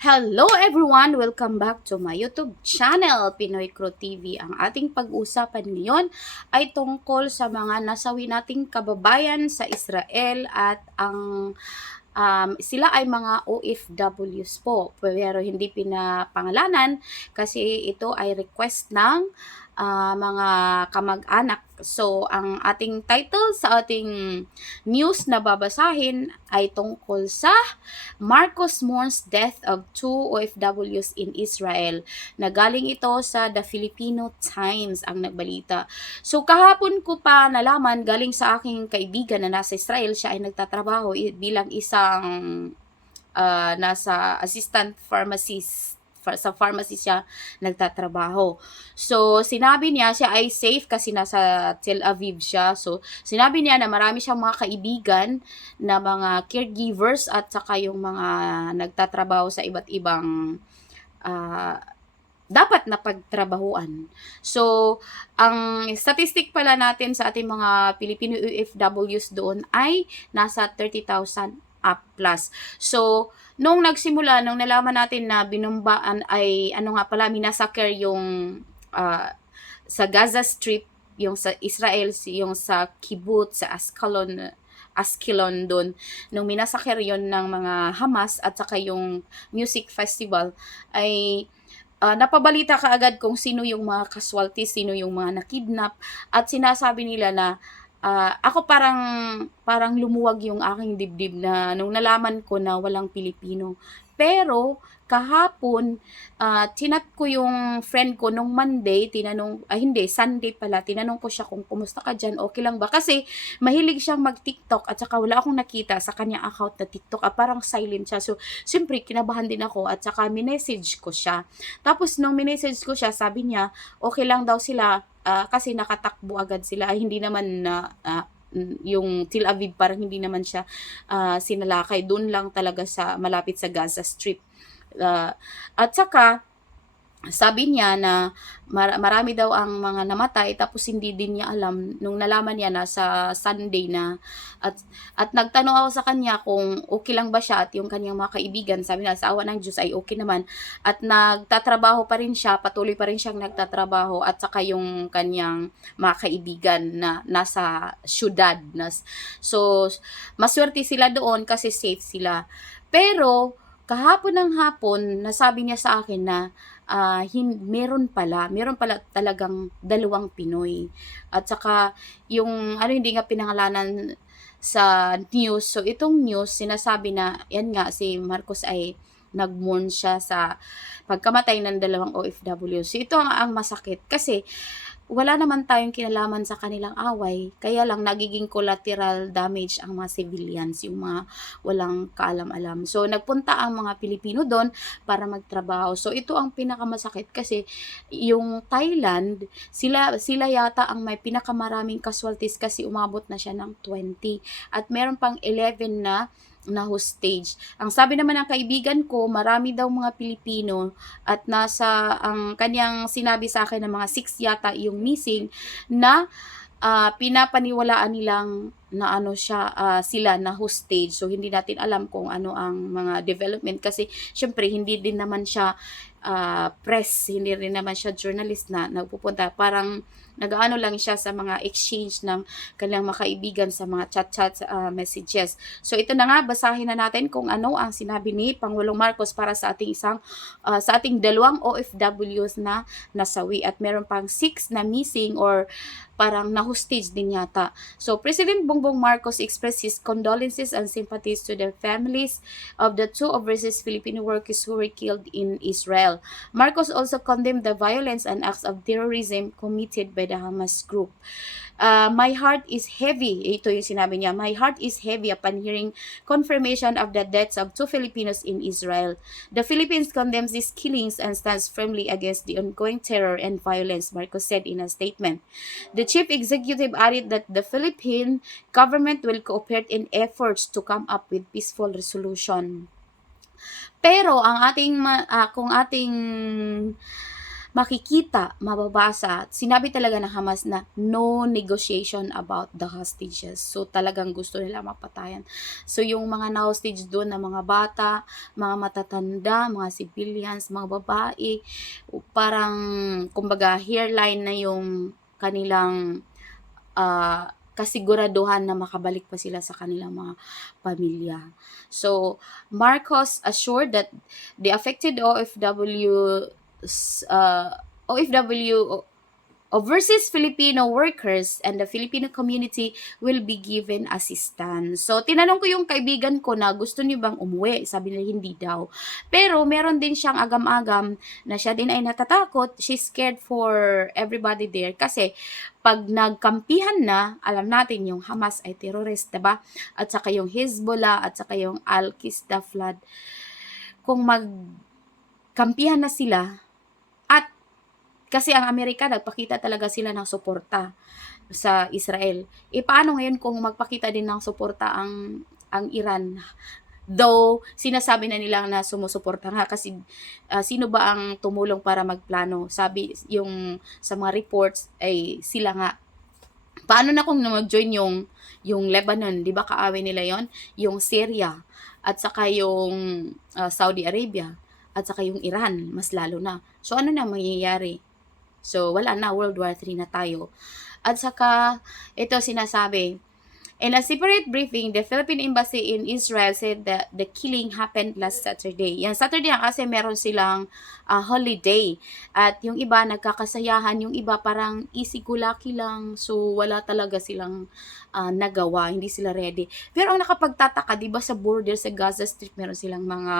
Hello everyone! Welcome back to my YouTube channel, Pinoy Crew TV. Ang ating pag-uusapan ngayon ay tungkol sa mga nasawi nating kababayan sa Israel at ang um, sila ay mga OFWs po. Pero hindi pinapangalanan kasi ito ay request ng uh, mga kamag-anak. So, ang ating title sa ating news na babasahin ay tungkol sa Marcos mourns death of two OFWs in Israel. Nagaling ito sa The Filipino Times ang nagbalita. So, kahapon ko pa nalaman galing sa aking kaibigan na nasa Israel, siya ay nagtatrabaho bilang isang uh, nasa assistant pharmacist sa pharmacy siya nagtatrabaho. So, sinabi niya siya ay safe kasi nasa Tel Aviv siya. So, sinabi niya na marami siyang mga kaibigan na mga caregivers at saka yung mga nagtatrabaho sa iba't ibang uh, dapat na pagtrabahuan. So, ang statistic pala natin sa ating mga Filipino UFWs doon ay nasa 30,000 up plus. So, nung nagsimula, nung nalaman natin na binumbaan ay, ano nga pala, minasakir yung uh, sa Gaza Strip, yung sa Israel, yung sa Kibbutz, sa Ascalon, Askelon doon, nung minasakir yon ng mga Hamas at saka yung music festival, ay uh, napabalita kaagad kung sino yung mga casualties, sino yung mga nakidnap, at sinasabi nila na uh, ako parang parang lumuwag yung aking dibdib na nung nalaman ko na walang Pilipino. Pero kahapon, uh, tinat ko yung friend ko nung Monday, tinanong, ah hindi, Sunday pala, tinanong ko siya kung kumusta ka dyan, okay lang ba? Kasi mahilig siyang mag-TikTok at saka wala akong nakita sa kanyang account na TikTok, ah, parang silent siya. So, siyempre, kinabahan din ako at saka minessage ko siya. Tapos, nung minessage ko siya, sabi niya, okay lang daw sila uh, kasi nakatakbo agad sila. Ay hindi naman na uh, yung Tel Aviv parang hindi naman siya uh, sinalakay. Doon lang talaga sa malapit sa Gaza Strip. Uh, at saka sabi niya na mar- marami daw ang mga namatay tapos hindi din niya alam nung nalaman niya na sa Sunday na. At at nagtanong ako sa kanya kung okay lang ba siya at yung kanyang mga kaibigan sabi niya sa awa ng Diyos ay okay naman. At nagtatrabaho pa rin siya patuloy pa rin siyang nagtatrabaho at saka yung kanyang mga kaibigan na nasa syudad nas so maswerte sila doon kasi safe sila. Pero kahapon ng hapon nasabi niya sa akin na uh, hin- meron pala, meron pala talagang dalawang Pinoy. At saka yung ano hindi nga pinangalanan sa news. So itong news sinasabi na yan nga si Marcos ay nagmourn siya sa pagkamatay ng dalawang OFW. So ito ang, ang masakit kasi wala naman tayong kinalaman sa kanilang away. Kaya lang nagiging collateral damage ang mga civilians, yung mga walang kaalam-alam. So nagpunta ang mga Pilipino doon para magtrabaho. So ito ang pinakamasakit kasi yung Thailand, sila sila yata ang may pinakamaraming casualties kasi umabot na siya ng 20 at meron pang 11 na na hostage. Ang sabi naman ng kaibigan ko, marami daw mga Pilipino at nasa ang kanyang sinabi sa akin na mga 6 yata yung missing na uh, pinapaniwalaan nilang na ano siya uh, sila na hostage so hindi natin alam kung ano ang mga development kasi syempre hindi din naman siya uh, press hindi rin naman siya journalist na nagpupunta parang nagaano lang siya sa mga exchange ng kanyang makaibigan sa mga chat-chat uh, messages. So ito na nga basahin na natin kung ano ang sinabi ni Pangulong Marcos para sa ating isang uh, sa ating dalawang OFWs na nasawi at meron pang six na missing or parang na-hostage din yata. So President Bongbong Marcos expressed his condolences and sympathies to the families of the two overseas Filipino workers who were killed in Israel. Marcos also condemned the violence and acts of terrorism committed by the Hamas group. Uh, my heart is heavy. Ito yung sinabi niya. My heart is heavy upon hearing confirmation of the deaths of two Filipinos in Israel. The Philippines condemns these killings and stands firmly against the ongoing terror and violence, Marcos said in a statement. The chief executive added that the Philippine government will cooperate in efforts to come up with peaceful resolution. Pero ang ating uh, kung ating makikita, mababasa, sinabi talaga ng Hamas na no negotiation about the hostages. So talagang gusto nila mapatayan. So yung mga na-hostage doon na mga bata, mga matatanda, mga civilians, mga babae, parang kumbaga hairline na yung kanilang ah, kasiguraduhan na makabalik pa sila sa kanilang mga pamilya. So, Marcos assured that the affected OFW uh, OFW overseas Filipino workers and the Filipino community will be given assistance. So, tinanong ko yung kaibigan ko na gusto niyo bang umuwi? Sabi nila hindi daw. Pero, meron din siyang agam-agam na siya din ay natatakot. She's scared for everybody there kasi pag nagkampihan na, alam natin yung Hamas ay terrorist, diba? At saka yung Hezbollah, at saka yung Al-Qaeda flood. Kung magkampihan na sila, kasi ang Amerika, nagpakita talaga sila ng suporta sa Israel. E paano ngayon kung magpakita din ng suporta ang ang Iran? Though, sinasabi na nilang na sumusuporta nga kasi uh, sino ba ang tumulong para magplano? Sabi yung sa mga reports ay sila nga. Paano na kung mag-join yung yung Lebanon, 'di ba kaaway nila 'yon? Yung Syria at saka yung uh, Saudi Arabia at saka yung Iran, mas lalo na. So ano na mangyayari? So wala na World War 3 na tayo. At saka ito sinasabi, In a separate briefing, the Philippine Embassy in Israel said that the killing happened last Saturday. Yan, Saturday nga kasi meron silang uh, holiday. At yung iba nagkakasayahan, yung iba parang isigulaki lang. So, wala talaga silang uh, nagawa. Hindi sila ready. Pero ang nakapagtataka, di ba sa border sa Gaza Strip, meron silang mga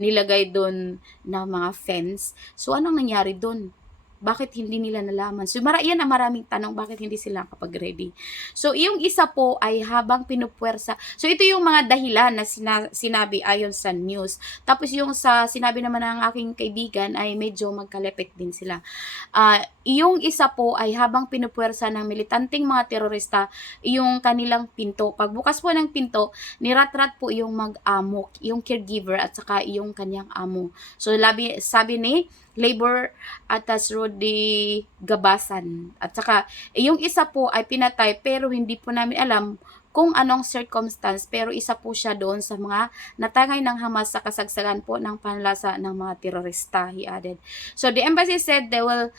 nilagay doon na mga fence. So, anong nangyari doon? Bakit hindi nila nalaman? So, mara, yan ang maraming tanong, bakit hindi sila kapag ready? So, yung isa po ay habang pinupwersa. So, ito yung mga dahilan na sina, sinabi ayon sa news. Tapos, yung sa sinabi naman ng aking kaibigan ay medyo magkalapit din sila. Uh, yung isa po ay habang pinupwersa ng militanteng mga terorista, yung kanilang pinto. Pagbukas po ng pinto, niratrat po yung mag-amok, yung caregiver at saka yung kanyang amo. So, labi, sabi ni labor atas Rudy Gabasan. At saka, yung isa po ay pinatay pero hindi po namin alam kung anong circumstance pero isa po siya doon sa mga natangay ng Hamas sa kasagsagan po ng panlasa ng mga terorista, he added. So the embassy said they will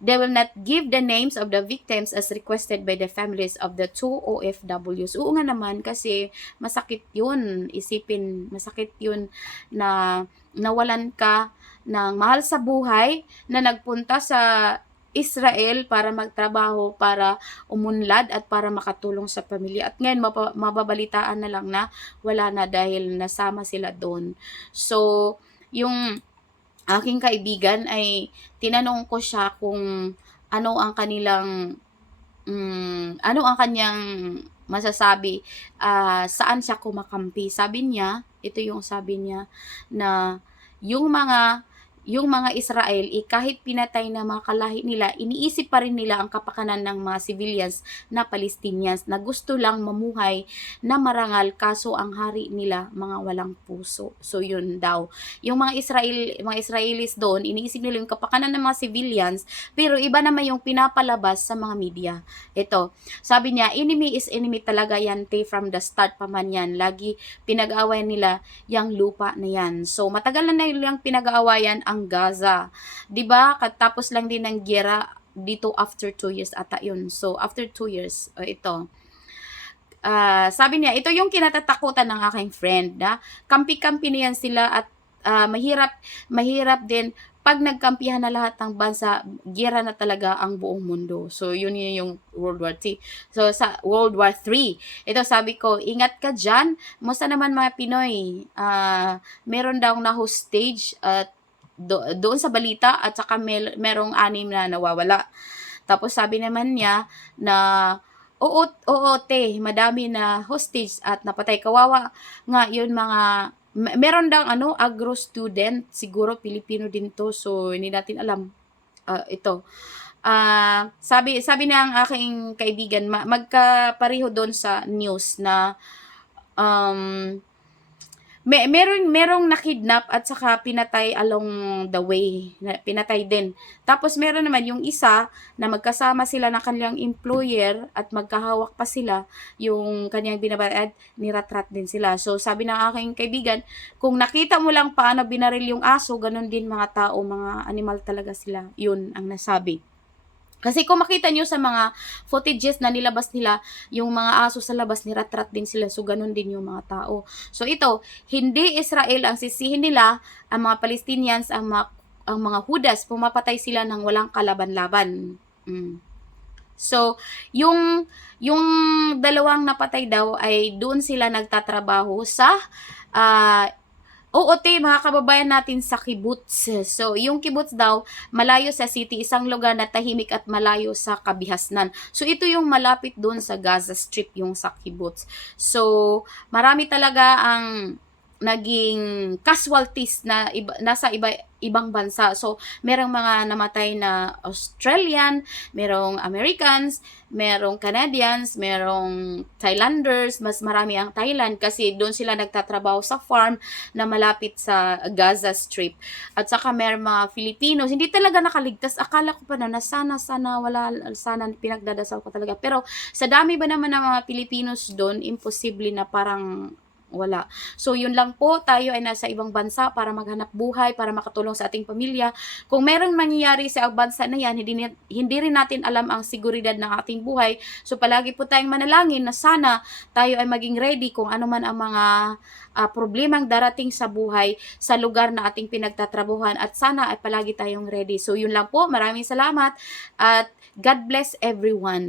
they will not give the names of the victims as requested by the families of the two OFWs. Oo nga naman kasi masakit yun. Isipin, masakit yun na nawalan ka ng mahal sa buhay na nagpunta sa Israel para magtrabaho, para umunlad at para makatulong sa pamilya. At ngayon mababalitaan na lang na wala na dahil nasama sila doon. So, yung aking kaibigan ay tinanong ko siya kung ano ang kanilang um, ano ang kanyang masasabi uh, saan siya kumakampi. Sabi niya, ito yung sabi niya na yung mga yung mga Israel, eh, kahit pinatay na mga kalahi nila, iniisip pa rin nila ang kapakanan ng mga civilians na Palestinians na gusto lang mamuhay na marangal kaso ang hari nila mga walang puso. So yun daw. Yung mga Israel, mga Israelis doon, iniisip nila yung kapakanan ng mga civilians, pero iba naman yung pinapalabas sa mga media. Ito, sabi niya, enemy is enemy talaga yan, te, from the start pa man yan. Lagi pinag-aawayan nila yung lupa na yan. So matagal na nilang pinag-aawayan ang Gaza. 'Di ba? Katapos lang din ng giyera dito after 2 years ata yun. So, after 2 years, uh, ito. Uh, sabi niya, ito yung kinatatakutan ng aking friend. Na? Kampi-kampi na yan sila at uh, mahirap, mahirap din pag nagkampihan na lahat ng bansa, gera na talaga ang buong mundo. So, yun yun yung World War III. So, sa World War III, ito sabi ko, ingat ka dyan. Musta naman mga Pinoy? Uh, meron daw na hostage at do, doon sa balita at saka mer- merong anim na nawawala. Tapos sabi naman niya na oo, oo te, madami na hostage at napatay. Kawawa nga yun mga meron daw ano agro student siguro Pilipino din to so hindi natin alam uh, ito uh, sabi sabi ng aking kaibigan magkapareho doon sa news na um, may merong merong nakidnap at saka pinatay along the way. Na, pinatay din. Tapos meron naman yung isa na magkasama sila ng kanilang employer at magkahawak pa sila yung kanyang binabayad, niratrat din sila. So sabi ng aking kaibigan, kung nakita mo lang paano binaril yung aso, ganun din mga tao, mga animal talaga sila. Yun ang nasabi. Kasi kung makita nyo sa mga footages na nilabas nila, yung mga aso sa labas, niratrat din sila. So, ganun din yung mga tao. So, ito, hindi Israel ang sisihin nila, ang mga Palestinians, ang mga, ang mga Hudas, pumapatay sila ng walang kalaban-laban. Mm. So, yung, yung dalawang napatay daw ay doon sila nagtatrabaho sa ah OOT, mga kababayan natin sa kibbutz. So, yung kibbutz daw, malayo sa city, isang lugar na tahimik at malayo sa kabihasnan. So, ito yung malapit doon sa Gaza Strip, yung sa kibbutz. So, marami talaga ang naging casualties na iba, nasa iba, ibang bansa. So, merong mga namatay na Australian, merong Americans, merong Canadians, merong Thailanders, mas marami ang Thailand kasi doon sila nagtatrabaho sa farm na malapit sa Gaza Strip. At saka merong mga Filipinos, hindi talaga nakaligtas. Akala ko pa na, na sana, wala, sana pinagdadasal ko talaga. Pero sa dami ba naman ng mga Filipinos doon, imposible na parang wala. So, yun lang po, tayo ay nasa ibang bansa para maghanap buhay, para makatulong sa ating pamilya. Kung meron mangyayari sa bansa na yan, hindi, hindi rin natin alam ang seguridad ng ating buhay. So, palagi po tayong manalangin na sana tayo ay maging ready kung ano man ang mga ah, problemang darating sa buhay sa lugar na ating pinagtatrabuhan at sana ay palagi tayong ready. So, yun lang po. Maraming salamat at God bless everyone.